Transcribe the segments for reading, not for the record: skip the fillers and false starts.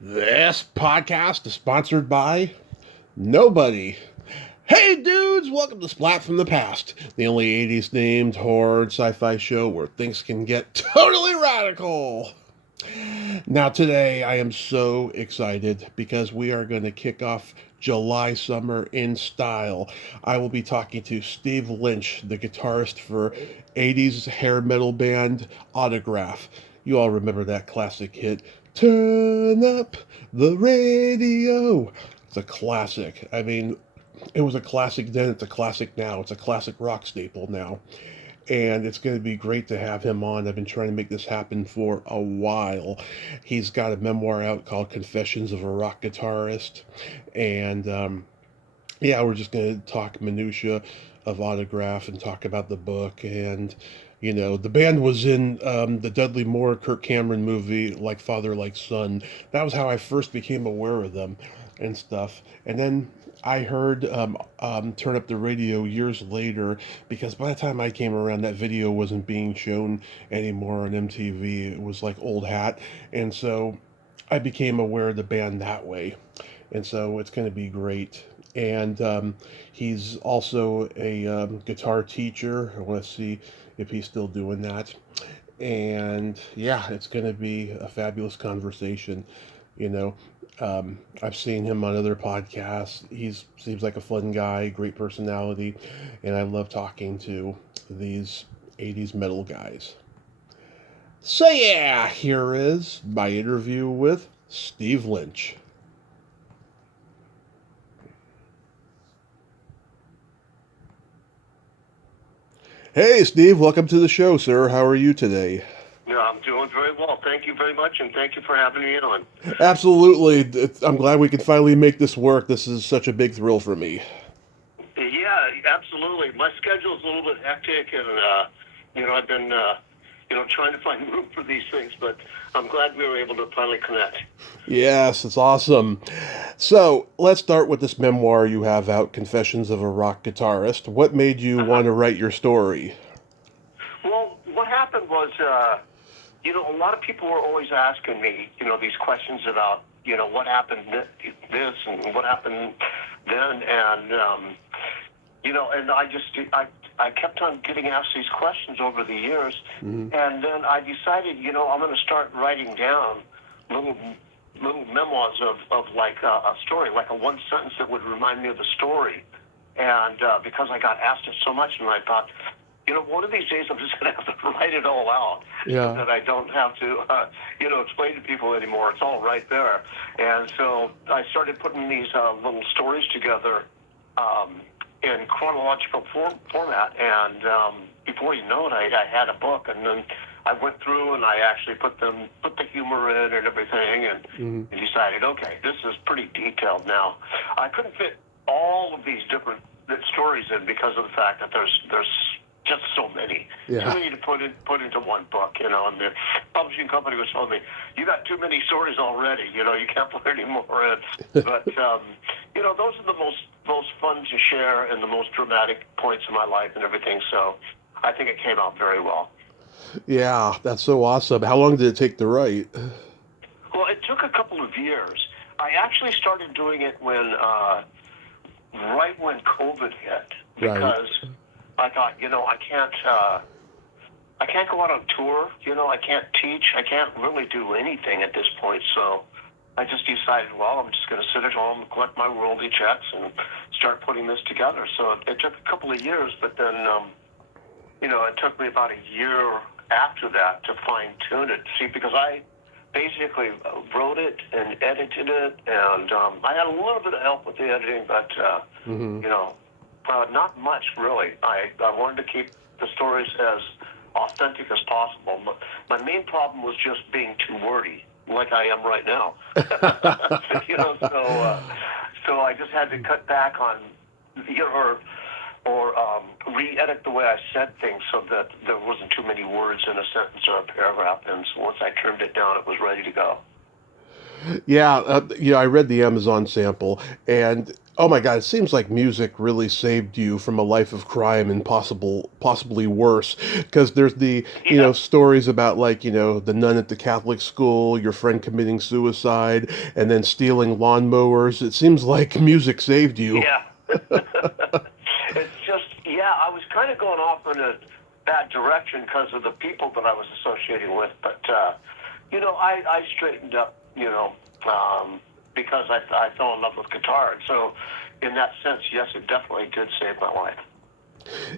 This podcast is sponsored by nobody. Hey dudes, welcome to Splat from the Past, the only 80s named horror and sci-fi show where things can get totally radical. Now today I am so excited because we are going to kick off July Summer in style. I will be talking to Steve Lynch, the guitarist for 80s hair metal band Autograph. You all remember that classic hit, Turn Up the Radio. It's a classic. I mean, it was a classic then, it's a classic now. It's a classic rock staple now. And it's going to be great to have him on. I've been trying to make this happen for a while. He's got a memoir out called Confessions of a Rock Guitarist. And yeah, we're just going to talk minutia of Autograph and talk about the book. And the band was in the Dudley Moore Kirk Cameron movie Like Father Like Son. That was how I first became aware of them and stuff. And then I heard Turn Up the Radio years later, because by the time I came around, that video wasn't being shown anymore on MTV. It was like old hat. And so I became aware of the band that way. And so it's going to be great. And he's also a guitar teacher. I want to see if he's still doing that. And yeah, it's going to be a fabulous conversation. You know, I've seen him on other podcasts. He seems like a fun guy, great personality, and I love talking to these 80s metal guys. So yeah, here is my interview with Steve Lynch. Hey, Steve, welcome to the show, sir. How are you today? Yeah, I'm doing very well. Thank you very much, and thank you for having me on. Absolutely. I'm glad we can finally make this work. This is such a big thrill for me. Yeah, absolutely. My schedule's a little bit hectic, and I've been trying to find room for these things, but I'm glad we were able to finally connect. Yes, it's awesome. So let's start with this memoir you have out, Confessions of a Rock Guitarist. What made you want to write your story? Well, what happened was, a lot of people were always asking me, these questions about, what happened this and what happened then, and I kept on getting asked these questions over the years, and then I decided, I'm going to start writing down little memoirs of like a story, like a one sentence that would remind me of the story, and because I got asked it so much, and I thought, one of these days I'm just going to have to write it all out, so that I don't have to, explain to people anymore. It's all right there. And so I started putting these little stories together in chronological format. And before you know it, I had a book, and then I went through and I actually put the humor in and everything, and decided, okay, this is pretty detailed now. I couldn't fit all of these different stories in because of the fact that there's just so many. Yeah. Too many to put into one book, and the publishing company was telling me, you got too many stories already, you can't put any more in. But, those are the most fun to share and the most dramatic points in my life and everything, so I think it came out very well. Yeah, that's so awesome. How long did it take to write? Well, it took a couple of years. I actually started doing it right when COVID hit, because I thought, I can't go out on tour, I can't teach, I can't really do anything at this point, so I just decided, well, I'm just going to sit at home, collect my royalty checks, and start putting this together. So it took a couple of years, but then, it took me about a year after that to fine-tune it. See, because I basically wrote it and edited it, and I had a little bit of help with the editing, but, not much, really. I wanted to keep the stories as authentic as possible. But my main problem was just being too wordy, like I am right now. So I just had to cut back on, or re-edit the way I said things so that there wasn't too many words in a sentence or a paragraph. And so once I trimmed it down, it was ready to go. Yeah, I read the Amazon sample, and Oh my God, it seems like music really saved you from a life of crime and possibly worse. Because there's the, Yeah, stories about like, the nun at the Catholic school, your friend committing suicide, and then stealing lawnmowers. It seems like music saved you. yeah. It's just, yeah, I was kind of going off in a bad direction because of the people that I was associating with. But, I straightened up, because I fell in love with guitar. And so, in that sense, yes, it definitely did save my life.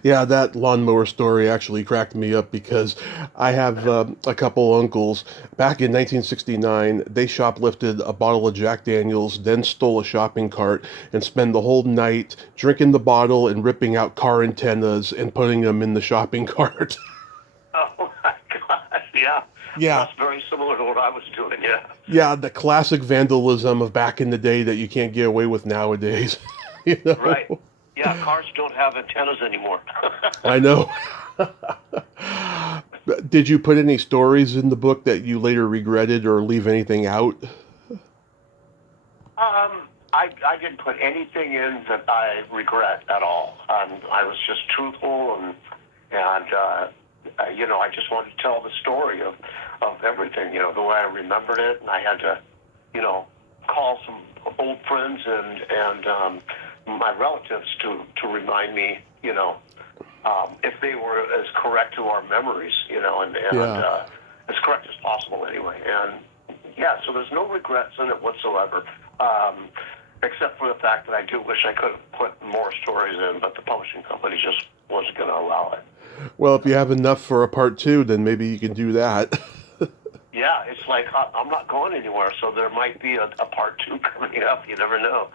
Yeah, that lawnmower story actually cracked me up because I have a couple uncles. Back in 1969, they shoplifted a bottle of Jack Daniels, then stole a shopping cart, and spent the whole night drinking the bottle and ripping out car antennas and putting them in the shopping cart. Oh, my God, yeah. Yeah, That's very similar to what I was doing, yeah. yeah, the classic vandalism of back in the day that you can't get away with nowadays. you Right. know, Yeah, cars don't have antennas anymore. I know. Did you put any stories in the book that you later regretted or leave anything out? I didn't put anything in that I regret at all. I was just truthful and I just wanted to tell the story of everything, the way I remembered it, and I had to, call some old friends and my relatives to remind me, if they were as correct to our memories, and Yeah. as correct as possible anyway. And yeah, so there's no regrets in it whatsoever, except for the fact that I do wish I could have put more stories in, but the publishing company just wasn't going to allow it. Well, if you have enough for a part two, then maybe you can do that. Yeah, it's like I'm not going anywhere, so there might be a part two coming up. You never know.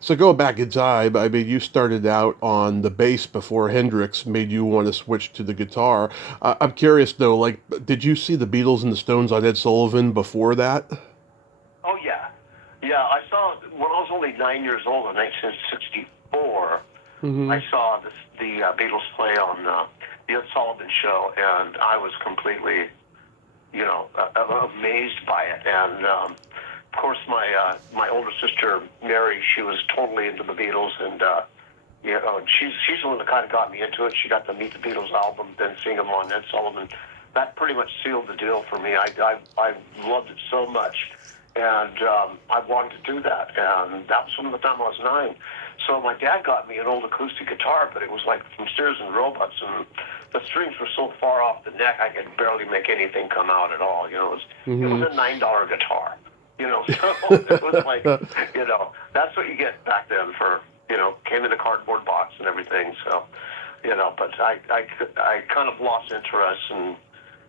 So going back in time, I mean, you started out on the bass before Hendrix made you want to switch to the guitar. I'm curious though, like, did you see the Beatles and the Stones on Ed Sullivan before that? Oh yeah, yeah. I saw when I was only 9 years old in 1964. Hmm. I saw the Beatles play on the Ed Sullivan Show, and I was completely, amazed by it. And of course, my older sister Mary, she was totally into the Beatles, and she's the one that kind of got me into it. She got to meet the Beatles album, then seeing them on Ed Sullivan. That pretty much sealed the deal for me. I loved it so much, and I wanted to do that. And that was from the time I was 9. So my dad got me an old acoustic guitar, but it was like from Sears and Roebuck's, and the strings were so far off the neck I could barely make anything come out at all. It was Hmm. a $9 guitar. So it was like, that's what you get back then for, came in a cardboard box and everything. So, but I kind of lost interest,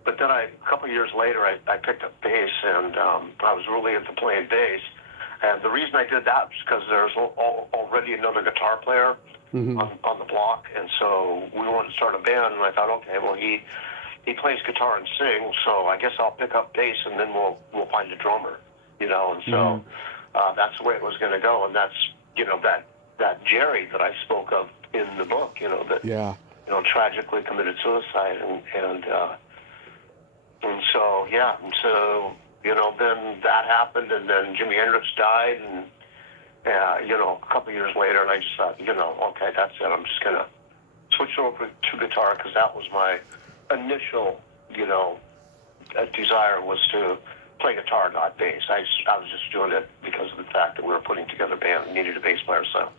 but then a couple of years later, I picked up bass, and I was really into playing bass. And the reason I did that was because there's already another guitar player Hmm. on the block, and so we wanted to start a band. And I thought, okay, well he plays guitar and sings, so I guess I'll pick up bass, and then we'll find a drummer, And Hmm. so that's the way it was going to go. And that's that Jerry that I spoke of in the book, that Yeah. tragically committed suicide, and so, yeah, and so, then that happened, and then Jimi Hendrix died, and, a couple of years later, and I just thought, okay, that's it. I'm just going to switch over to guitar, because that was my initial, desire was to play guitar, not bass. I was just doing it because of the fact that we were putting together a band and needed a bass player, so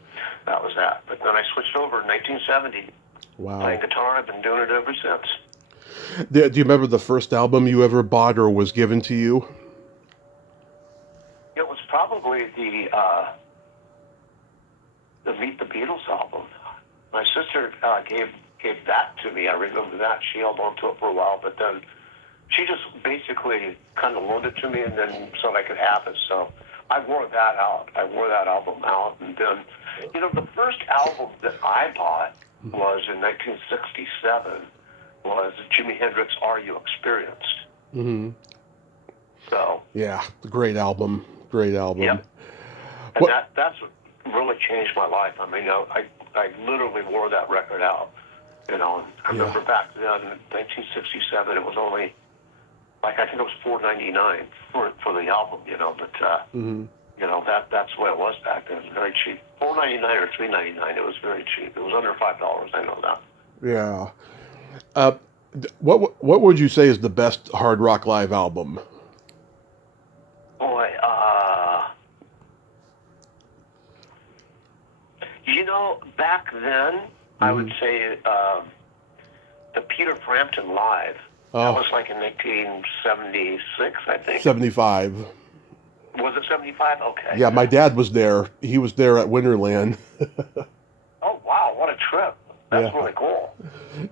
that was that. But then I switched over in 1970, playing Wow. guitar. I've been doing it ever since. Do you remember the first album you ever bought or was given to you? It was probably the Meet the Beatles album. My sister gave that to me. I remember that. She held on to it for a while, but then she just basically kind of loaned it to me, and then so I could have it. So I wore that out. I wore that album out, and then the first album that I bought was in 1967. Was Jimi Hendrix "Are You Experienced?" Hmm. So Yeah, great album. Great album. yep. And What? that's what really changed my life. I mean, I literally wore that record out. And I Yeah. remember back then, in 1967, it was only like I think it was $4.99 for the album. But Hmm. that's the way it was back then. It was very cheap. $4.99 or $3.99. It was very cheap. It was under $5. I know that. Yeah. Uh, what would you say is the best hard rock live album? Boy, back then, I would say the Peter Frampton Live. That was like in 1976, I think. 75. Was it 75? Okay. Yeah, my dad was there. He was there at Winterland. Oh, wow, what a trip. That's really cool.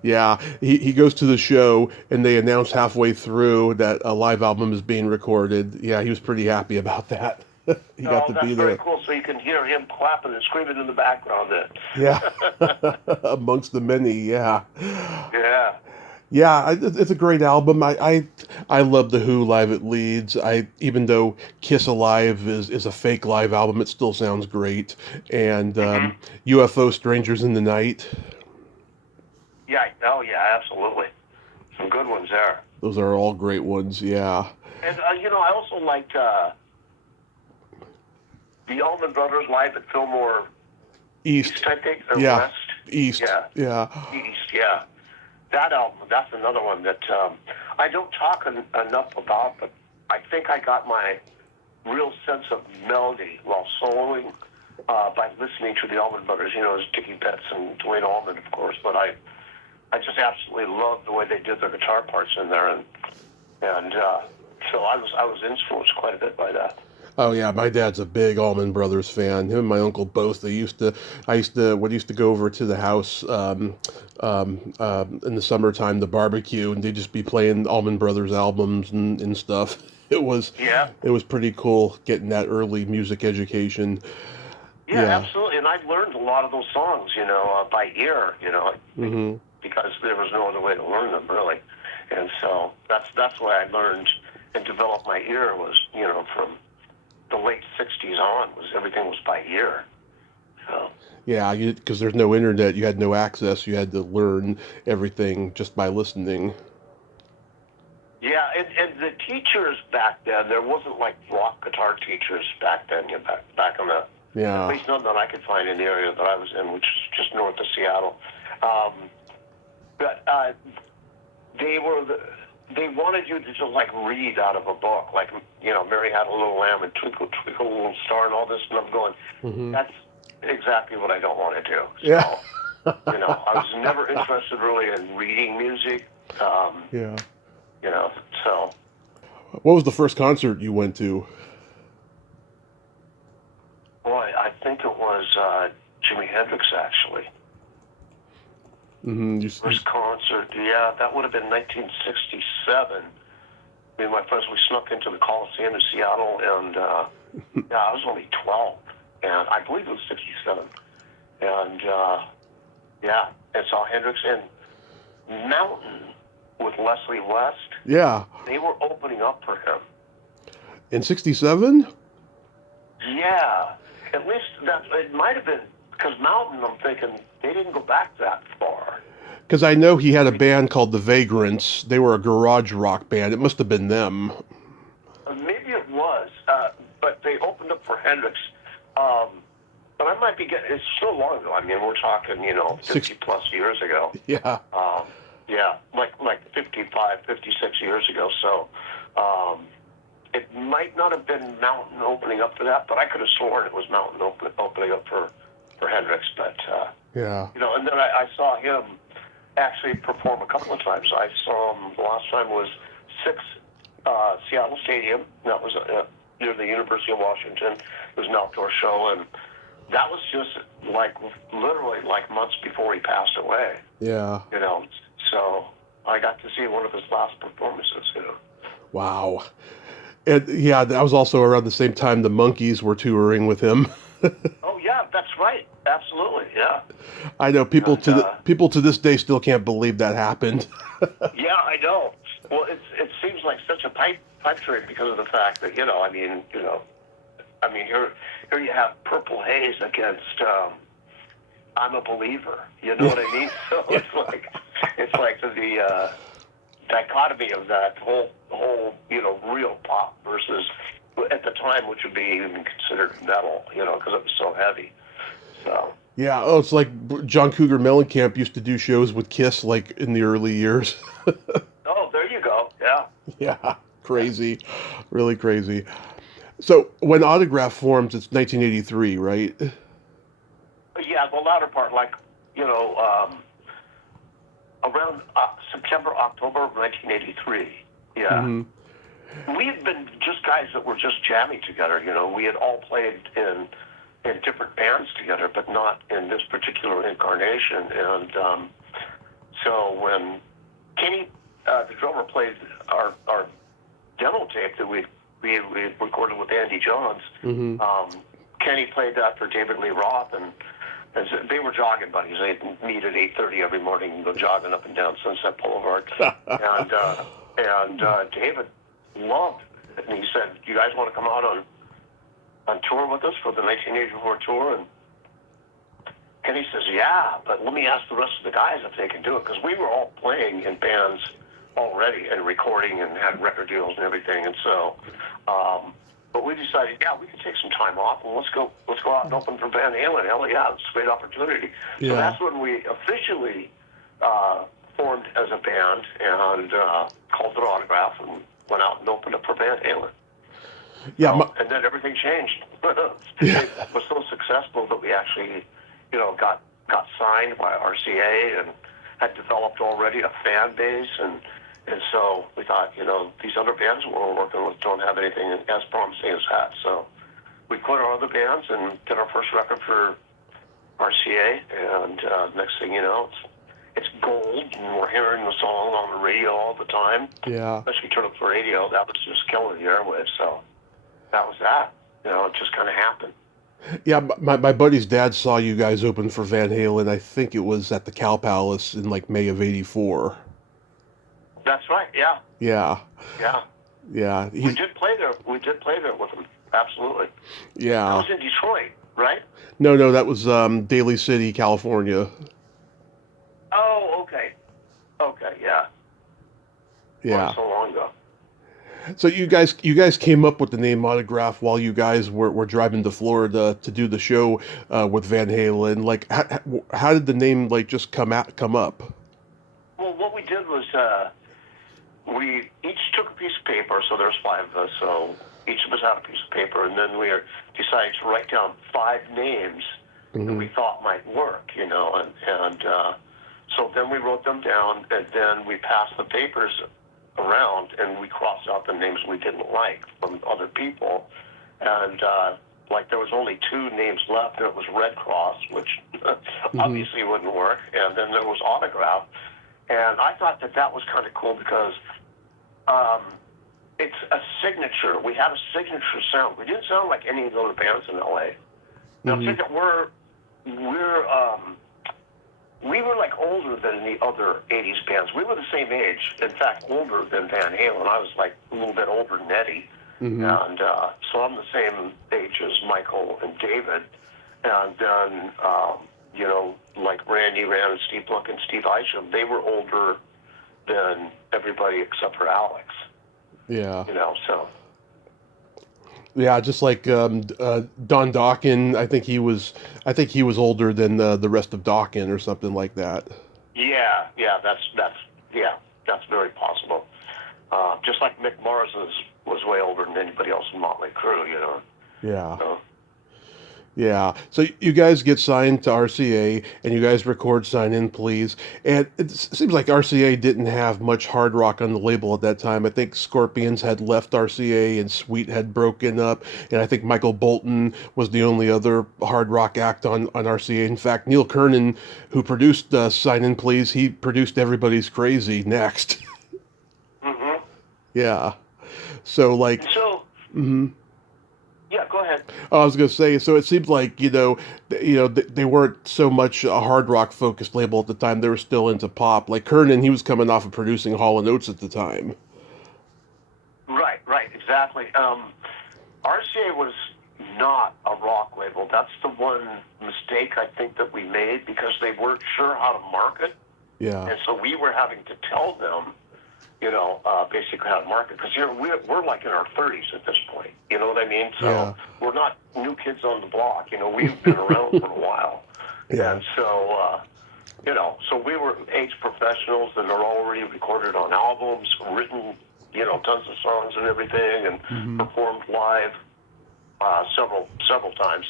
Yeah, he goes to the show, and they announce halfway through that a live album is being recorded. Yeah, he was pretty happy about that. He got to be there. That's very cool, so you can hear him clapping and screaming in the background then. Yeah, amongst the many, yeah. Yeah. Yeah, it's a great album. I love the Who live at Leeds. Even though Kiss Alive is a fake live album, it still sounds great. And UFO Strangers in the Night. Yeah. Oh yeah, absolutely. Some good ones there. Those are all great ones. Yeah. And I also liked the Allman Brothers live at Fillmore East, I think, or West. East. Yeah. East. Yeah. That album, that's another one that I don't talk enough about, but I think I got my real sense of melody while soloing by listening to the Allman Brothers. There's Dickie Betts and Duane Allman, of course, but I just absolutely loved the way they did their guitar parts in there, and so I was influenced quite a bit by that. Oh yeah, my dad's a big Allman Brothers fan. Him and my uncle both. I used to go over to the house in the summertime to barbecue, and they'd just be playing Allman Brothers albums and stuff. It was pretty cool getting that early music education. Yeah, absolutely. And I learned a lot of those songs, by ear, because there was no other way to learn them really. And so that's why I learned and developed my ear was, from the late 60s on, everything was by ear. So. Yeah, because there's no internet, you had no access, you had to learn everything just by listening. Yeah, and the teachers back then, there wasn't like rock guitar teachers back then, back in the, at least none that I could find in the area that I was in, which is just north of Seattle. But they wanted you to just like read out of a book, like, Mary Had a Little Lamb and Twinkle, Twinkle, Little Star and all this, and I'm going, that's exactly what I don't want to do. So, yeah. I was never interested really in reading music. So. What was the first concert you went to? Boy, I think it was Jimi Hendrix, actually. First concert, that would have been 1967. Me and my friends, we snuck into the Coliseum in Seattle, and I was only 12, and I believe it was 67. And and saw Hendrix and Mountain with Leslie West. Yeah. They were opening up for him. In 67? Yeah. At least it might have been, because Mountain, I'm thinking, they didn't go back that far. Because I know he had a band called The Vagrants. They were a garage rock band. It must have been them. Maybe it was, but they opened up for Hendrix. But I might be getting, it's so long ago. I mean, we're talking, 50 plus years ago. Yeah. Like 55, 56 years ago. So it might not have been Mountain opening up for that, but I could have sworn it was Mountain opening up for Hendrix. But, and then I saw him actually perform a couple of times. I saw him, the last time was Seattle Stadium. That was near the University of Washington. It was an outdoor show, and that was just literally months before he passed away. Yeah. So I got to see one of his last performances, Wow. And that was also around the same time the Monkees were touring with him. Oh yeah, that's right. Absolutely, yeah. I know people to this day still can't believe that happened. Yeah, I know. Well, it seems like such a pipe dream because of the fact that here you have Purple Haze against I'm a Believer. You know what I mean? So it's like the dichotomy of that whole real pop versus at the time, which would be even considered metal, because it was so heavy. So. Yeah, oh, it's like John Cougar Mellencamp used to do shows with Kiss like in the early years. Oh, there you go. Yeah. Yeah, crazy, really crazy. So when Autograph forms, it's 1983, right? Yeah, the latter part, around September, October of 1983. Yeah. Mm-hmm. We had been just guys that were just jamming together. We had all played in different bands together, but not in this particular incarnation. And so when Kenny, the drummer, played our demo tape that we recorded with Andy Johns, Mm-hmm. Kenny played that for David Lee Roth, and they were jogging buddies. They'd meet at 8:30 every morning and go jogging up and down Sunset Boulevard. and David loved it. And he said, "You guys want to come out on tour with us for the 1984 tour?" And Kenny says, "Yeah, but let me ask the rest of the guys if they can do it," because we were all playing in bands already and recording and had record deals and everything. And so, but we decided, yeah, we could take some time off and let's go out and open for Van Halen. Hell yeah, it's a great opportunity. Yeah. So that's when we officially formed as a band and called it Autograph and went out and opened up for Van Halen. Yeah, and then everything changed. Yeah. It was so successful that we actually, got signed by RCA and had developed already a fan base, and so we thought, these other bands we're working with don't have anything as promising as that. So we quit our other bands and did our first record for RCA, and next thing you know, it's gold, and we're hearing the song on the radio all the time. Yeah. Especially turn up the radio, that was just killing the airwaves. So that was that. It just kind of happened. Yeah, my buddy's dad saw you guys open for Van Halen. I think it was at the Cow Palace in like May of '84. That's right. Yeah. Yeah. Yeah. Yeah. We did play there. We did play there with him. Absolutely. Yeah. That was in Detroit, right? No, that was Daly City, California. Oh, okay. Okay, yeah. Yeah. Not so long ago. So you guys came up with the name Autograph while you guys were driving to Florida to do the show with Van Halen. Like, how did the name like just come up? Well, what we did was we each took a piece of paper. So there's 5 of us. So each of us had a piece of paper, and then we decided to write down 5 names that we thought might work. And so then we wrote them down, and then we passed the papers around, and we crossed out the names we didn't like from other people, and there was only 2 names left, and it was Red Cross, which obviously wouldn't work, and then there was Autograph, and I thought that was kind of cool because it's a signature. We had a signature sound. We didn't sound like any of the other bands in LA. Now, think that we were like older than the other 80s bands. We were the same age, in fact, older than Van Halen. I was like a little bit older than Eddie. And so I'm the same age as Michael and David. And then, like Randy Rand and Steve Bluck and Steve Isham, they were older than everybody except for Alex. Yeah. So. Yeah, just like Don Dokken, I think he was older than the rest of Dokken or something like that. Yeah, that's very possible. Just like Mick Mars was way older than anybody else in Motley Crue, Yeah. So. Yeah. So you guys get signed to RCA, and you guys record Sign In Please. And it seems like RCA didn't have much hard rock on the label at that time. I think Scorpions had left RCA, and Sweet had broken up. And I think Michael Bolton was the only other hard rock act on RCA. In fact, Neil Kernon, who produced Sign In Please, he produced Everybody's Crazy next. Yeah. So, like... Yeah, go ahead. I was going to say, so it seems like, they weren't so much a hard rock focused label at the time. They were still into pop. Like Kernan, he was coming off of producing Hall & Oates at the time. Right, exactly. RCA was not a rock label. That's the one mistake I think that we made because they weren't sure how to market. Yeah. And so we were having to tell them, basically how to market. Because we're like in our 30s at this point. You know what I mean? So Yeah. we're not new kids on the block. We've been around for a while. Yeah. And so, so we were age professionals that are already recorded on albums, written, tons of songs and everything, and performed live several times,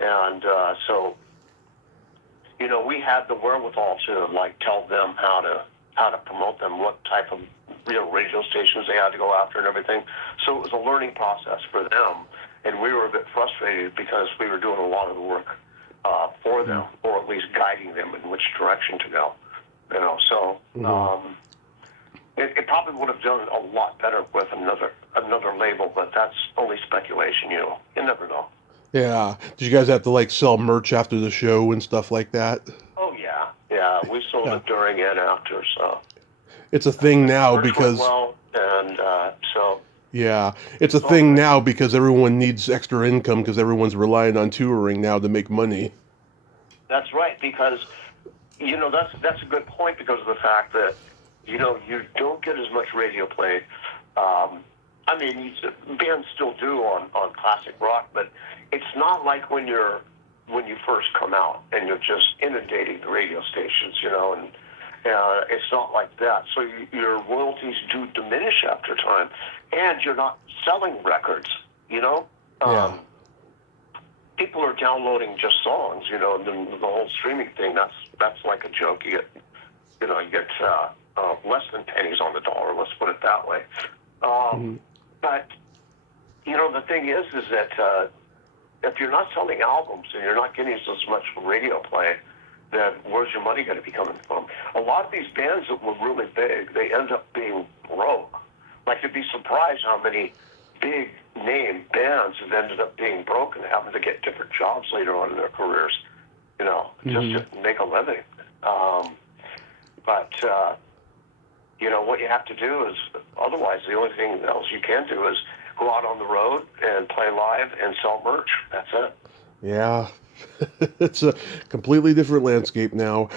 And so, we had the wherewithal to tell them how to promote them, what type of radio stations they had to go after and everything. So it was a learning process for them, and we were a bit frustrated because we were doing a lot of the work for them, or at least guiding them in which direction to go. So it probably would have done a lot better with another label, but that's only speculation. You never know. Yeah. Did you guys have to sell merch after the show and stuff like that? Oh yeah. We sold it during and after. So it's a thing now merch because went well, and so. Yeah, it's a thing now because everyone needs extra income because everyone's relying on touring now to make money. That's right, because that's a good point because of the fact that you don't get as much radio play. Bands still do on classic rock, but it's not like when you first come out and you're just inundating the radio stations, and it's not like that. So your royalties do diminish after time, and you're not selling records. Yeah. People are downloading just songs. And the whole streaming thing. That's like a joke. You get less than pennies on the dollar. Let's put it that way. But the thing is that if you're not selling albums and you're not getting as much radio play, then where's your money going to be coming from? A lot of these bands that were really big, they end up being broke. You'd be surprised how many big name bands have ended up being broke and having to get different jobs later on in their careers, just to make a living. But what you have to do is, otherwise, the only thing else you can do is go out on the road and play live and sell merch. That's it. Yeah. It's a completely different landscape now.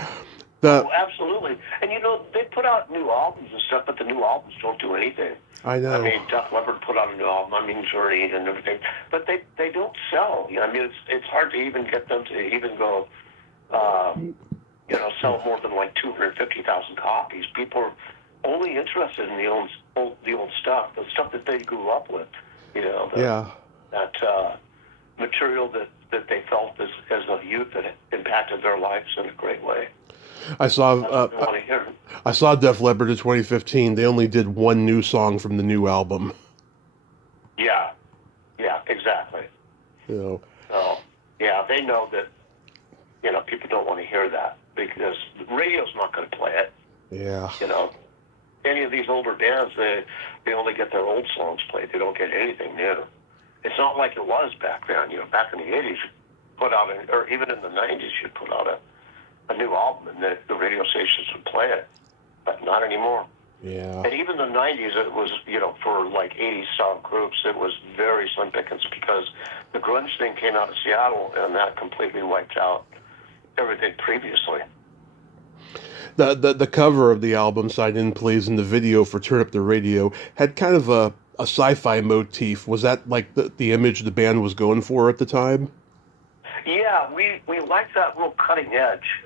Oh, absolutely. And they put out new albums and stuff, but the new albums don't do anything. I know. Def Leppard put out a new album, Journey and everything, but they don't sell. It's hard to even get them to even go, sell more than 250,000 copies. People are only interested in the old stuff, the stuff that they grew up with. That material that they felt as a youth that impacted their lives in a great way. I saw Def Leppard in 2015. They only did one new song from the new album. Yeah, exactly. So they know that people don't want to hear that because the radio's not going to play it. Yeah. Any of these older bands, they only get their old songs played. They don't get anything new. It's not like it was back then. Back in the 80s, or even in the 90s, you'd put out a new album and the radio stations would play it, but not anymore. Yeah. And even the 90s, it was, for 80s style groups, it was very slim pickings because the grunge thing came out of Seattle and that completely wiped out everything previously. The cover of the album Sign In Plays in the video for Turn Up the Radio had kind of a sci-fi motif. Was that the image the band was going for at the time? Yeah, we liked that real cutting edge,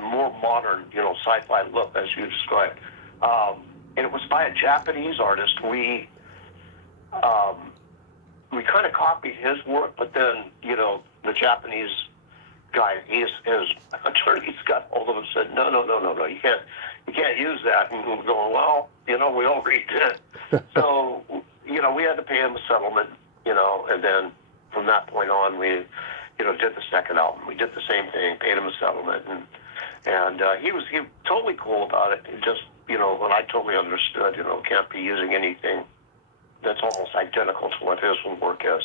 more modern, sci-fi look as you described. And it was by a Japanese artist. We kind of copied his work, but then the Japanese guy, his attorneys got hold of him and said, no, you can't use that. And we're going, well, we already did. So, we had to pay him a settlement, and then from that point on, we, did the second album. We did the same thing, paid him a settlement, and he was totally cool about it. It just, and I totally understood, can't be using anything that's almost identical to what his work is.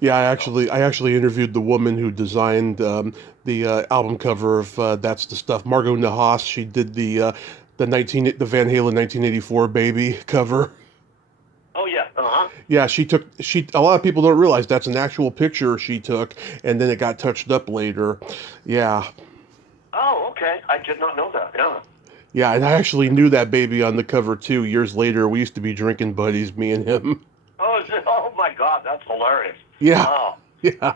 Yeah, I actually interviewed the woman who designed the album cover of That's the Stuff. Margot Nahas. She did the Van Halen 1984 Baby cover. Oh yeah, uh-huh. Yeah, a lot of people don't realize that's an actual picture she took, and then it got touched up later. Yeah. Oh, okay. I did not know that. Yeah. Yeah, and I actually knew that baby on the cover too. Years later, we used to be drinking buddies, me and him. Oh my God, that's hilarious. Yeah, Wow. yeah.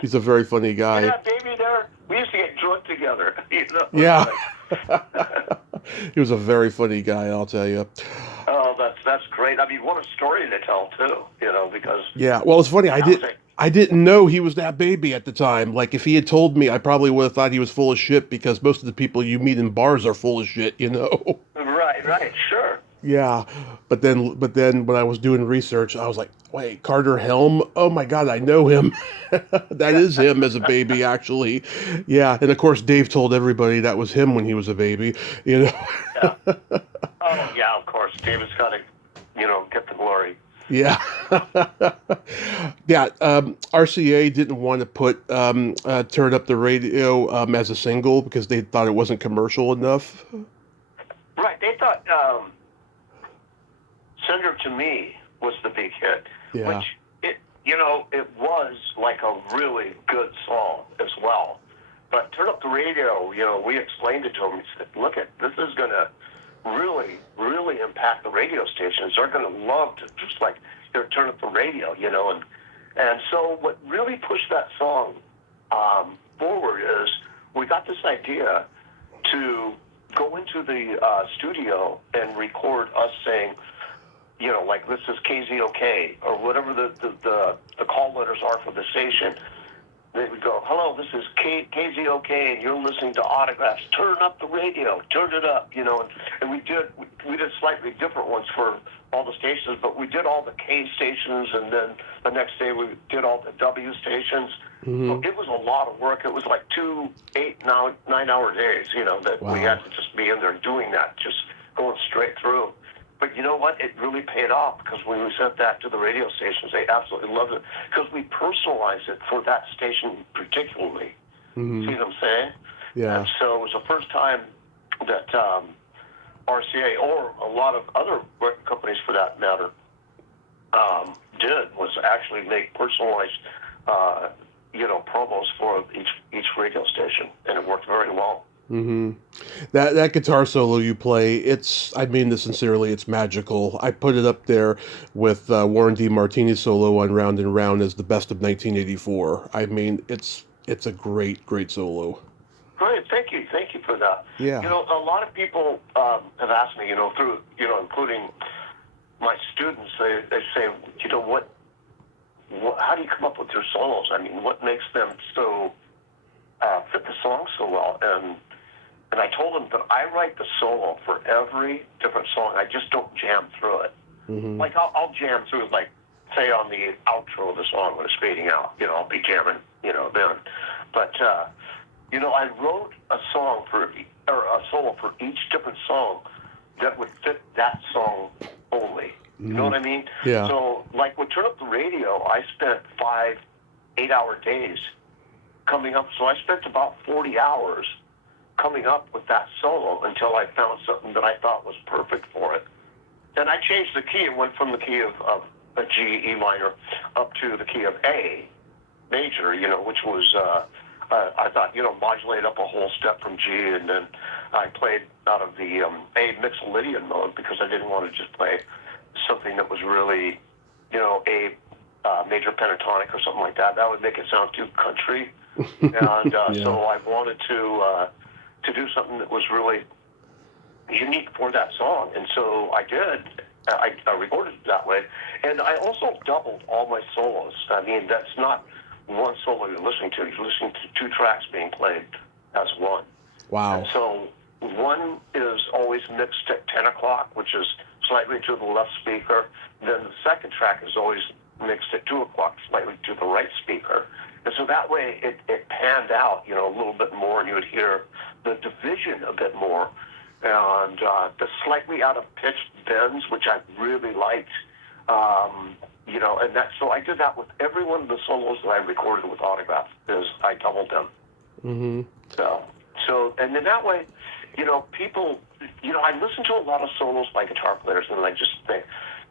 He's a very funny See guy. that baby there? We used to get drunk together. It's Yeah. like, He was a very funny guy, I'll tell you. oh, that's great. I mean, what a story to tell too. Because Yeah. Well, it's funny. I was like, I didn't know he was that baby at the time. Like, if he had told me, I probably would have thought he was full of shit because most of the people you meet in bars are full of shit. right, sure. Yeah. But then when I was doing research, I was like, wait, Carter Helm? Oh my God, I know him. That is him as a baby, actually. Yeah. And of course, Dave told everybody that was him when he was a baby. Yeah. Oh yeah, of course. David's got to, get the glory. Yeah. Yeah. RCA didn't want to put Turn Up the Radio as a single because they thought it wasn't commercial enough. Right. They thought "Send Her to Me" was the big hit, Yeah. which it was like a really good song as well. But "Turn Up the Radio," we explained it to them. We said, "Look, this is going to really, really impact the radio stations. They're going to love to just like turn up the radio, and so what really pushed that song forward is we got this idea to go into the studio and record us saying, like this is KZOK or whatever the call letters are for the station. They would go, "Hello, this is KZOK, and you're listening to Autographs. Turn up the radio, turn it up," And we did slightly different ones for all the stations, but we did all the K stations, and then the next day we did all the W stations. Mm-hmm. So it was a lot of work. It was like 2 8-9-hour days, that Wow. we had to just be in there doing that, just going straight through. But you know what? It really paid off because when we sent that to the radio stations, they absolutely loved it because we personalized it for that station particularly. Mm-hmm. See what I'm saying? Yeah. And so it was the first time that RCA or a lot of other record companies, for that matter, did was actually make personalized, promos for each radio station, and it worked very well. Mm-hmm. That guitar solo you play, I mean this sincerely, it's magical. I put it up there with Warren D. Martini's solo on Round and Round as the best of 1984. I mean, it's a great, great solo. Great, thank you for that. Yeah. A lot of people have asked me, through, including my students, they say, what, how do you come up with your solos? I mean, what makes them so fit the song so well? And I told them that I write the solo for every different song. I just don't jam through it. Mm-hmm. Like I'll jam through, like say on the outro of the song when it's fading out. I'll be jamming, then. But I wrote a song or a solo for each different song that would fit that song only. You know what I mean? Yeah. So like with Turn Up the Radio, I spent 5-8-hour days coming up. So I spent about 40 hours coming up with that solo until I found something that I thought was perfect for it. Then I changed the key and went from the key of a G, E minor, up to the key of A major, which was, I thought, modulate up a whole step from G, and then I played out of the A Mixolydian mode because I didn't want to just play something that was really, A major pentatonic or something like that. That would make it sound too country. And so I wanted to do something that was really unique for that song. And so I did. I recorded it that way. And I also doubled all my solos. I mean, that's not one solo you're listening to. You're listening to 2 tracks being played as one. Wow. And so one is always mixed at 10 o'clock, which is slightly to the left speaker. Then the second track is always mixed at 2 o'clock, slightly to the right speaker. And so that way it panned out, a little bit more, and you would hear the division a bit more. And the slightly out of pitch bends, which I really liked, and that. So I did that with every one of the solos that I recorded with Autograph, is I doubled them. Mm-hmm. So, and then that way, people, I listen to a lot of solos by guitar players, and I just think,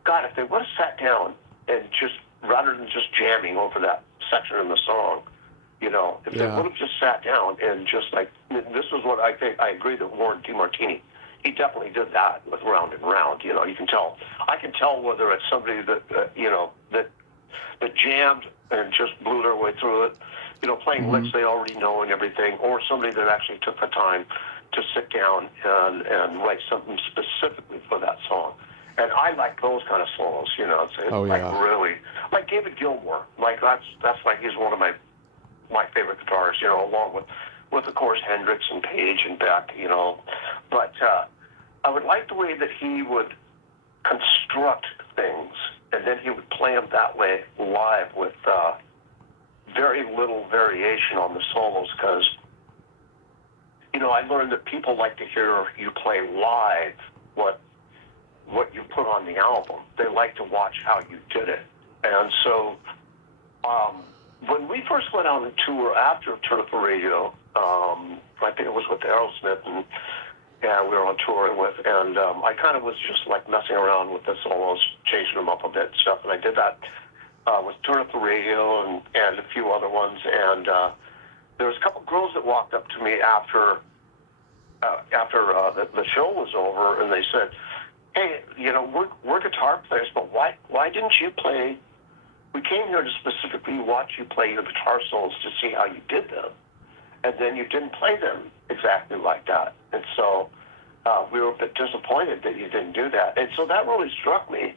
God, if they would have sat down and just, rather than just jamming over that section in the song, if they would have just sat down and just like, this is what I think, I agree that Warren D. Martini he definitely did that with Round and Round. You know, you can tell. I can tell whether it's somebody that that jammed and just blew their way through it, you know, playing licks they already know and everything, or somebody that actually took the time to sit down and write something specifically for that song. And I like those kind of solos, you know. It's like really, like David Gilmour. Like that's like he's one of my favorite guitarists, you know, along with of course Hendrix and Page and Beck, you know. But I would like the way that he would construct things, and then he would play them that way live with very little variation on the solos, because, you know, I learned that people like to hear you play live what you put on the album. They like to watch how you did it. And so when we first went out on tour after Turn Up the Radio, I think it was with Aerosmith, and we were on tour with, and I kind of was just like messing around with the solos, changing them up a bit and stuff, and I did that with Turn Up the Radio and a few other ones, and there was a couple girls that walked up to me after the show was over, and they said, "Hey, you know, we're guitar players, but why didn't you play? We came here to specifically watch you play your guitar solos to see how you did them, and then you didn't play them exactly like that." And so we were a bit disappointed that you didn't do that. And so that really struck me,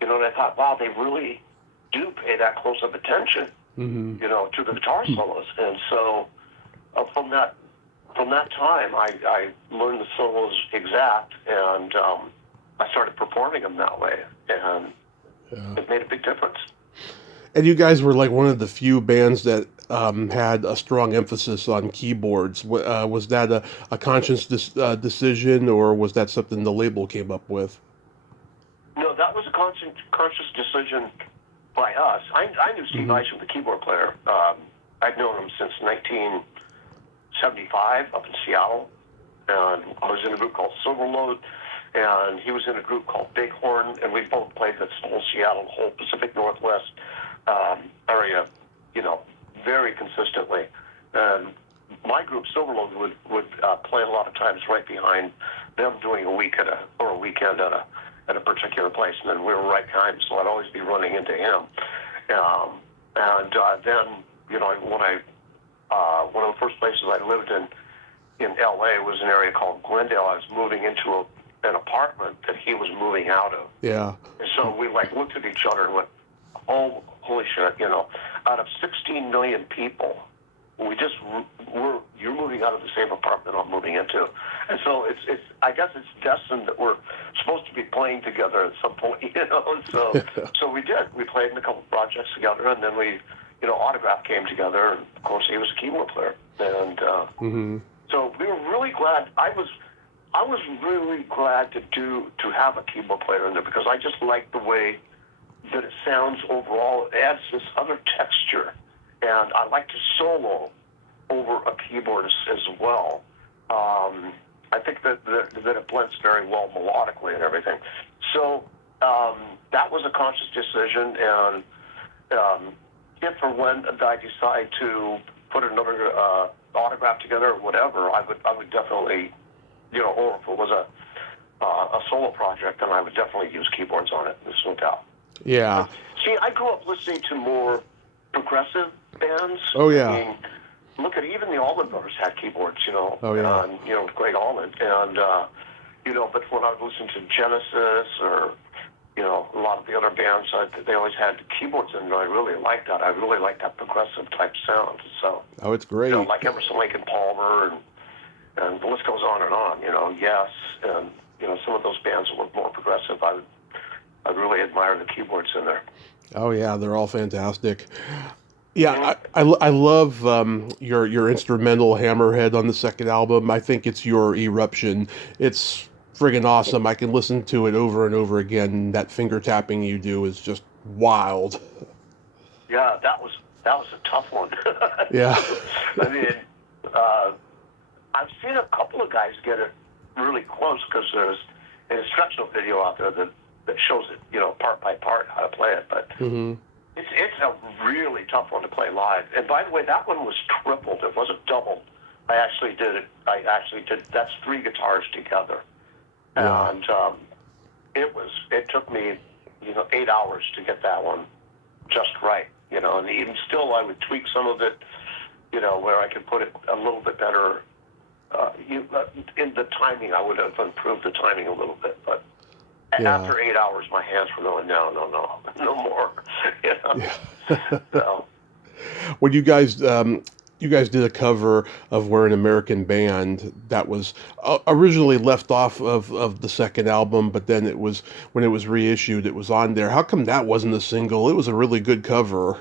you know, and I thought, wow, they really do pay that close of attention, you know, to the guitar solos. And so from that time, I learned the solos exact, and I started performing them that way, and it made a big difference. And you guys were like one of the few bands that had a strong emphasis on keyboards. Was that a conscious decision, or was that something the label came up with? No, that was a conscious decision by us. I knew Steve Isham, the keyboard player. I'd known him since 1975 up in Seattle, and I was in a group called Silverload, and he was in a group called Bighorn, and we both played this whole Seattle, whole Pacific Northwest area, you know, very consistently. And my group, Silverload, would play a lot of times right behind them, doing a weekend at a particular place, and then we were right behind him, so I'd always be running into him. Then, you know, one of the first places I lived in L.A. was an area called Glendale. I was moving into an apartment that he was moving out of. Yeah. And so we like looked at each other and went, "Oh, holy shit!" You know, out of 16 million people, you're moving out of the same apartment I'm moving into, and so it's I guess it's destined that we're supposed to be playing together at some point, you know. And so we did. We played in a couple projects together, and then we, you know, Autograph came together, and of course he was a keyboard player, and so we were really glad. I was really glad to have a keyboard player in there, because I just like the way that it sounds overall. It adds this other texture, and I like to solo over a keyboard as well. I think that it blends very well melodically and everything. So that was a conscious decision, and if or when I decide to put another Autograph together or whatever, I would definitely, you know, or if it was a solo project, then I would definitely use keyboards on it. There's no doubt. Yeah. See, I grew up listening to more progressive bands. Oh, yeah. I mean, look at even the Allman Brothers had keyboards, you know. Oh, yeah. And, you know, Greg Allman. And, you know, but when I was listening to Genesis or, you know, a lot of the other bands, they always had keyboards in them. I really liked that. I really liked that progressive type sound. So, oh, it's great. You know, like Emerson, Lake and Palmer, and the list goes on and on, you know, Yes, and, you know, some of those bands that were more progressive, I really admire the keyboards in there. Oh yeah, they're all fantastic. Yeah, I love your instrumental Hammerhead on the second album. I think it's your Eruption. It's friggin' awesome. I can listen to it over and over again. That finger tapping you do is just wild. Yeah, that was a tough one. Yeah. I mean, I've seen a couple of guys get it really close, because there's an instructional video out there that shows it, you know, part by part how to play it. But it's a really tough one to play live. And by the way, that one was tripled. It wasn't doubled. I actually did. That's 3 guitars together. Yeah. And it took me, 8 hours to get that one just right, and even still I would tweak some of it, where I could put it a little bit better. In the timing, I would have improved the timing a little bit, but Yeah. after 8 hours, my hands were going, no more. Yeah. So, When you guys did a cover of "We're an American Band" that was originally left off of the second album, but then it was when it was reissued, it was on there. How come that wasn't a single? It was a really good cover.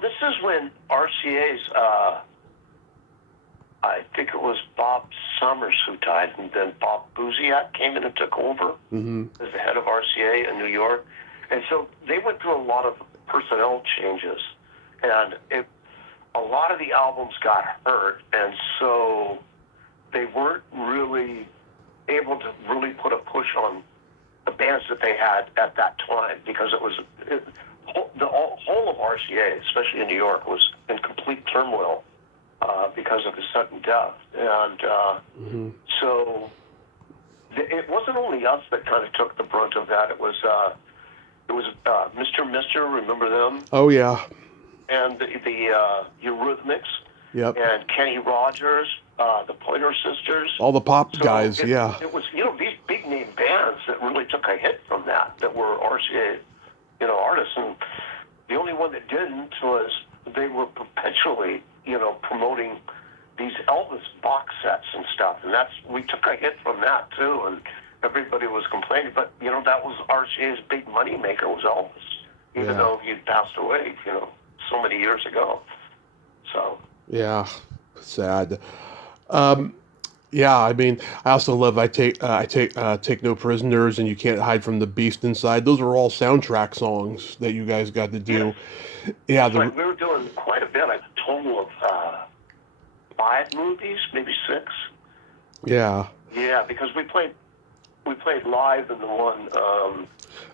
this is when RCA's, I think it was Bob Summers who died, and then Bob Buziak came in and took over as the head of RCA in New York. And so they went through a lot of personnel changes, and a lot of the albums got hurt, and so they weren't really able to really put a push on the bands that they had at that time, because the whole of RCA, especially in New York, was in complete turmoil because of his sudden death. And so it wasn't only us that kind of took the brunt of that. It was Mr. Mister, remember them? Oh yeah. And the Eurythmics. Yep. And Kenny Rogers, the Pointer Sisters. All the pop guys. Yeah. It was, these big name bands that really took a hit from that were RCA, artists. And the only one that didn't was they were perpetually, promoting these Elvis box sets and stuff. And we took a hit from that too. And everybody was complaining. But, that was RCA's big money maker, was Elvis, even though he'd passed away, so many years ago. So. Yeah, sad. Yeah, I mean, I also love take no prisoners, and you can't hide from the beast inside. Those are all soundtrack songs that you guys got to do. Yeah, right. We were doing quite a bit. A total of 5 movies, maybe 6. Yeah. Yeah, because we played live in the one.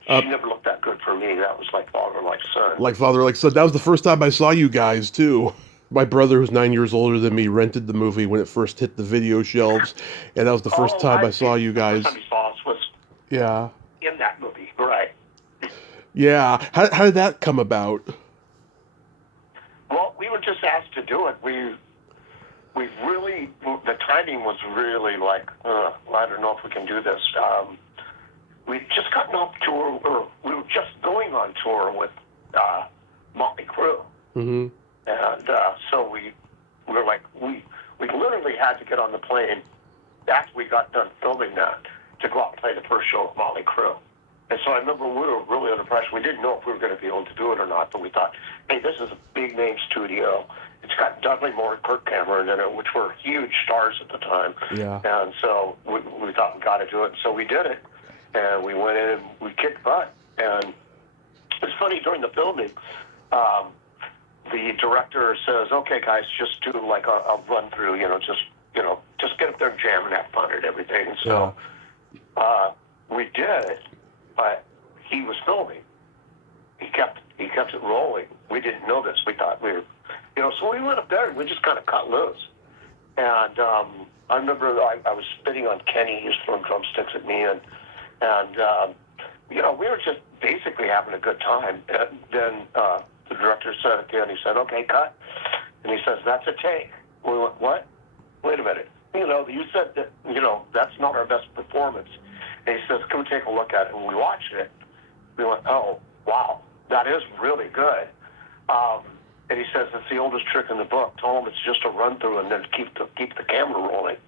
She Never Looked That Good for Me. That was like Father Like Son. Like Father Like Son. That was the first time I saw you guys too. My brother, who's 9 years older than me, rented the movie when it first hit the video shelves, and that was the first time I saw you guys. The first time you saw us was in that movie, right? Yeah. How did that come about? Well, we were just asked to do it. We really, the timing was really like, I don't know if we can do this. We'd just gotten off tour, or we were just going on tour with Motley Crue. Mm-hmm. And so we were like, we literally had to get on the plane after we got done filming that to go out and play the first show of Motley Crue. And so I remember we were really under pressure. We didn't know if we were going to be able to do it or not, but we thought, hey, this is a big name studio. It's got Dudley Moore and Kirk Cameron in it, which were huge stars at the time. Yeah. And so we thought we got to do it. So we did it, and we went in and we kicked butt. And it's funny, during the filming, the director says, "Okay, guys, just do like a run through. Just get up there and jam and have fun and everything." And so we did, but he was filming. He kept it rolling. We didn't know this. We thought we were, So we went up there and we just kind of cut loose. And I remember I was spitting on Kenny. He was throwing drumsticks at me, and we were just basically having a good time. And then the director said at the end, he said, "Okay, cut." And he says, "That's a take." We went, "What? Wait a minute. You said that, that's not our best performance." And he says, "Come take a look at it." And we watched it. We went, "Oh, wow, that is really good." And he says, "It's the oldest trick in the book. Tell them it's just a run through and then keep the camera rolling."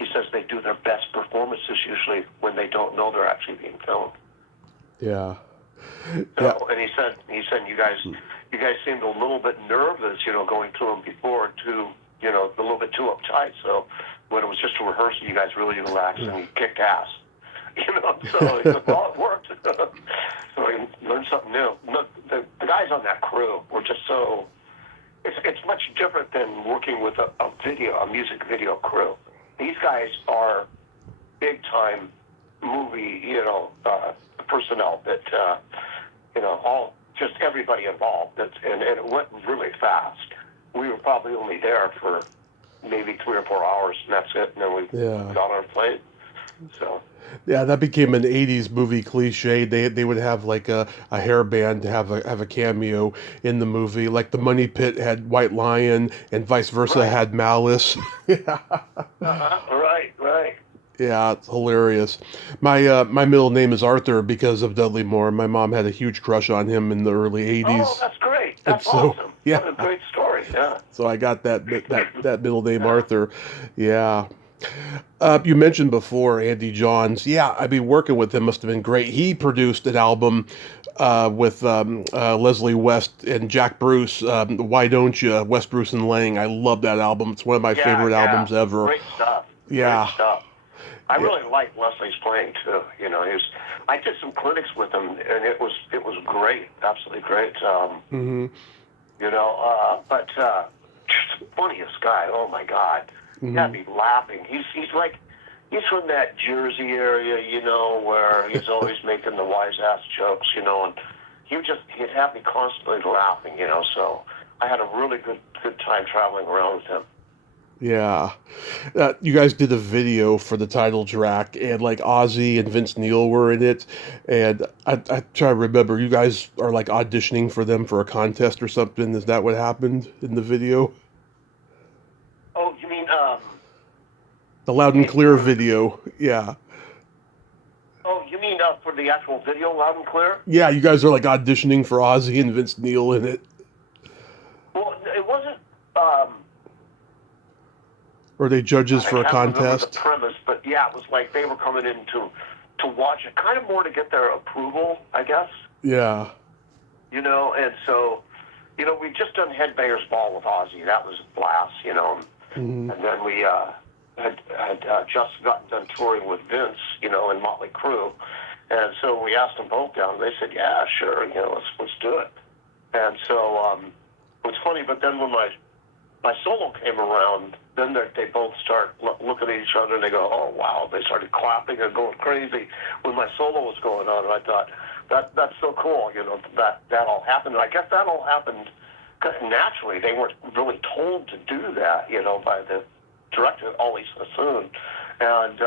He says they do their best performances usually when they don't know they're actually being filmed. Yeah. So, and he said, you guys seemed a little bit nervous, going through them before, a little bit too uptight. So when it was just a rehearsal, you guys really relaxed and kicked ass. So he said, "Well, it worked." So he learned something new. Look, the guys on that crew were just so. It's much different than working with a music video crew. These guys are big time movie, personnel that, all just everybody involved. And it went really fast. We were probably only there for maybe 3 or 4 hours, and that's it. And then we got on a plane. So. Yeah, that became an '80s movie cliche. They would have like a hair band to have a cameo in the movie, like the Money Pit had White Lion, and vice versa Right. had Malice. Yeah, Right. Right. yeah, it's hilarious. My middle name is Arthur because of Dudley Moore. My mom had a huge crush on him in the early Oh, '80s, that's great. and That's so awesome. yeah, What a great story. Yeah. so I got that middle name Yeah. Arthur. Yeah. You mentioned before Andy Johns. Yeah, I mean, working with him must have been great. He produced an album with Leslie West and Jack Bruce. Why Don't You? West Bruce and Lang. I love that album. It's one of my Yeah. favorite Yeah. albums ever. Great stuff. Great Yeah, stuff. I yeah. really like Leslie's playing too. You know, I did some clinics with him, and it was great, absolutely great. Hmm. Just the funniest guy. Oh my God, you Hmm. had me laughing. He's from that Jersey area, where he's always making the wise ass jokes, and he'd have me constantly laughing, So I had a really good time traveling around with him. Yeah. You guys did a video for the title track, and like Ozzy and Vince Neil were in it. And I try to remember, you guys are like auditioning for them for a contest or something. Is that what happened in the video? Oh, you mean The Loud and Clear video. Yeah. for the actual video, loud and clear? Yeah, you guys are like auditioning for Ozzy and Vince Neil in it. Well, it wasn't. Um, Or are they judges I for a can't remember the contest? premise, but yeah, it was like they were coming in to watch it, kind of more to get their approval, I guess. Yeah. And so, we'd just done Headbangers Ball with Ozzy. That was a blast. Hmm. And then we had just gotten done touring with Vince, in Motley Crue. And so we asked them both down. They said, yeah, sure, let's do it. And so it was funny, but then when my solo came around, then they both start looking at each other and they go, oh, wow. They started clapping and going crazy when my solo was going on. And I thought, that's so cool, that all happened. And I guess that all happened naturally. They weren't really told to do that, by the director, Ollie Sassoon. And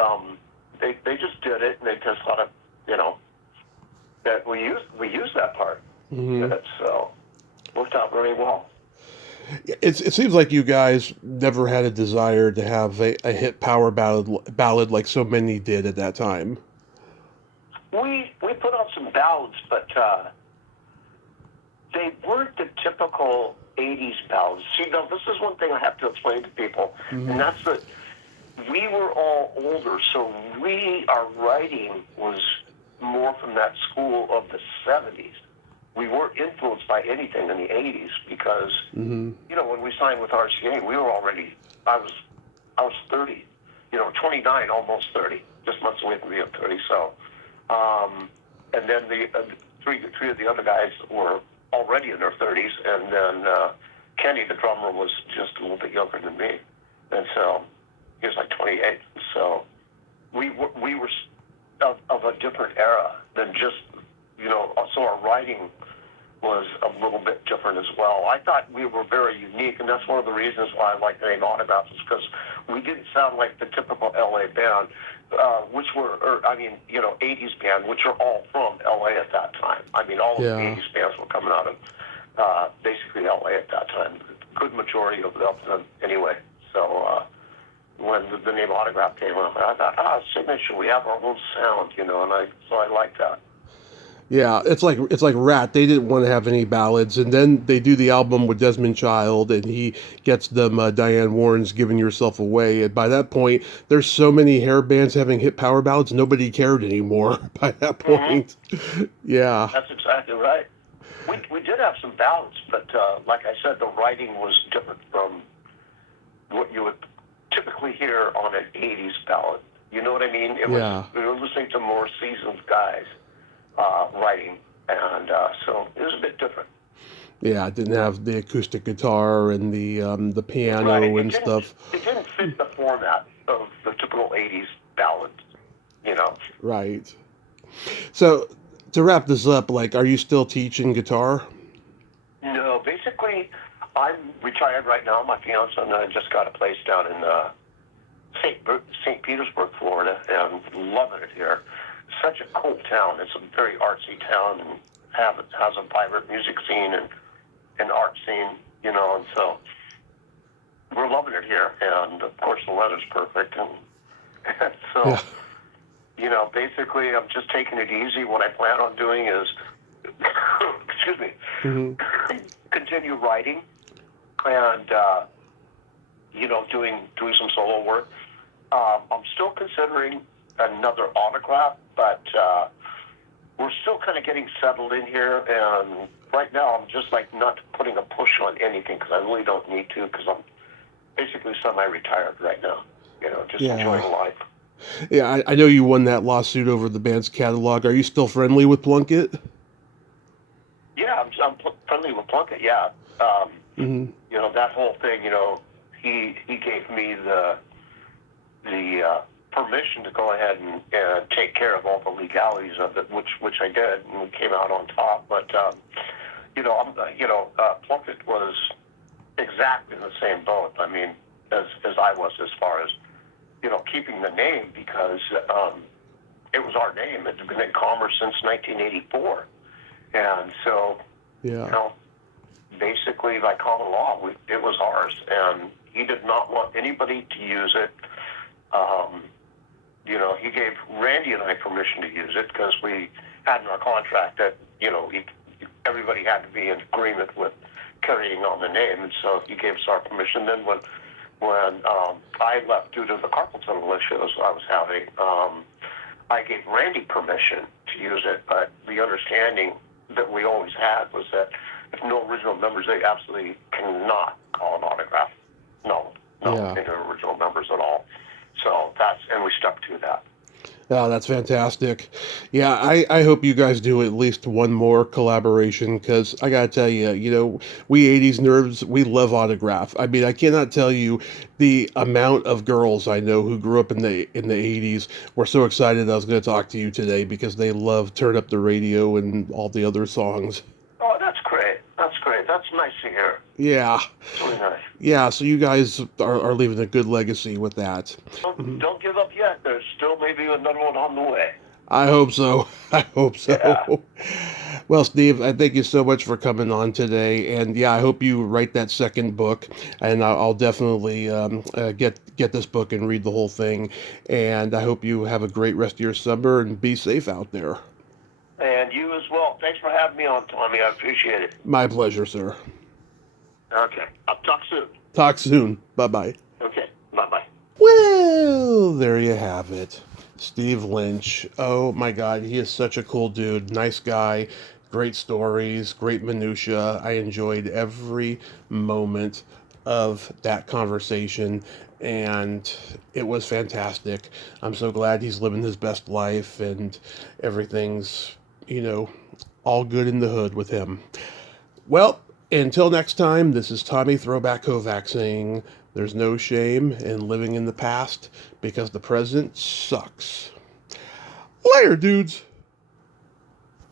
they just did it, and they just thought of, that we used that part. Hmm. And so worked out really well. It seems like you guys never had a desire to have a hit power ballad like so many did at that time. We put out some ballads, but they weren't the typical '80s ballads. See, now this is one thing I have to explain to people, and that's that we were all older, so our writing was more from that school of the '70s. We weren't influenced by anything in the '80s because, Hmm. when we signed with RCA, we were already. I was 30, 29, almost 30, just months away from being 30. So, and then the three of the other guys were already in their 30s, and then Kenny, the drummer, was just a little bit younger than me, and so he was like 28. So we were of a different era than just, so our writing was a little bit different as well. I thought we were very unique, and that's one of the reasons why I like the name Autographs, is because we didn't sound like the typical LA band, '80s band, which are all from LA at that time. I mean, all of the Yeah. '80s bands were coming out of basically LA at that time. Good majority of them, anyway. So when the name Autograph came up, I thought, signature, we have our own sound, and I like that. Yeah, it's like Rat. They didn't want to have any ballads, and then they do the album with Desmond Child, and he gets them Diane Warren's "Giving Yourself Away." And by that point, there's so many hair bands having hit power ballads, nobody cared anymore. By that Mm-hmm. point, yeah, That's exactly right. We did have some ballads, but like I said, the writing was different from what you would typically hear on an '80s ballad. You know what I mean? yeah, We were listening to more seasoned guys writing, and so it was a bit different. yeah. It didn't have the acoustic guitar and the Right. piano and stuff. It didn't fit the format of the typical '80s ballad. You know. Right. So to wrap this up, like, are you still teaching guitar? No, basically, I'm retired right now. My fiance and I just got a place down in St. Petersburg, Florida, and loving it here. Such a cool town. It's a very artsy town, and has a vibrant music scene and an art scene, and so we're loving it here. And of course, the weather's perfect, and so. Yeah. Basically, I'm just taking it easy. What I plan on doing is, excuse me, continue writing and, doing some solo work. I'm still considering another autograph, but we're still kind of getting settled in here. And right now, I'm just not putting a push on anything because I really don't need to, because I'm basically semi-retired right now. Just enjoying life. Yeah, I know you won that lawsuit over the band's catalog. Are you still friendly with Plunkett? Yeah, I'm friendly with Plunkett. Yeah, that whole thing. He gave me the permission to go ahead and take care of all the legalities of it, which I did, and we came out on top. But Plunkett was exactly in the same boat. I mean, as I was, as far as keeping the name, because it was our name. It's been in commerce since 1984. And so, basically by common law, it was ours. And he did not want anybody to use it. He gave Randy and I permission to use it because we had in our contract that, everybody had to be in agreement with carrying on the name. And so he gave us our permission. Then when I left due to the carpal tunnel issues I was having, I gave Randy permission to use it, but the understanding that we always had was that if no original members, they absolutely cannot call an autograph. No original members at all. So and we stuck to that. Oh, that's fantastic. Yeah, I hope you guys do at least one more collaboration, because I gotta tell you, we 80s nerds, we love autograph. I mean, I cannot tell you the amount of girls I know who grew up in the 80s were so excited I was going to talk to you today because they love Turn Up the Radio and all the other songs. Oh, that's great. That's great. That's nice to hear. Yeah. It's really nice. Yeah, so you guys are leaving a good legacy with that. Don't give up yet. There's still maybe another one on the way. I hope so. I hope so. Yeah. Well, Steve, I thank you so much for coming on today. And yeah, I hope you write that second book. And I'll definitely get this book and read the whole thing. And I hope you have a great rest of your summer and be safe out there. And you as well. Thanks for having me on, Tommy. I appreciate it. My pleasure, sir. Okay. I'll talk soon. Talk soon. Bye-bye. Okay. Bye-bye. Well, there you have it. Steve Lynch. Oh my God, he is such a cool dude. Nice guy. Great stories, great minutia. I enjoyed every moment of that conversation, and it was fantastic. I'm so glad he's living his best life, and everything's, all good in the hood with him. Well, until next time, this is Tommy Throwback Kovac saying, there's no shame in living in the past because the present sucks. Later, dudes.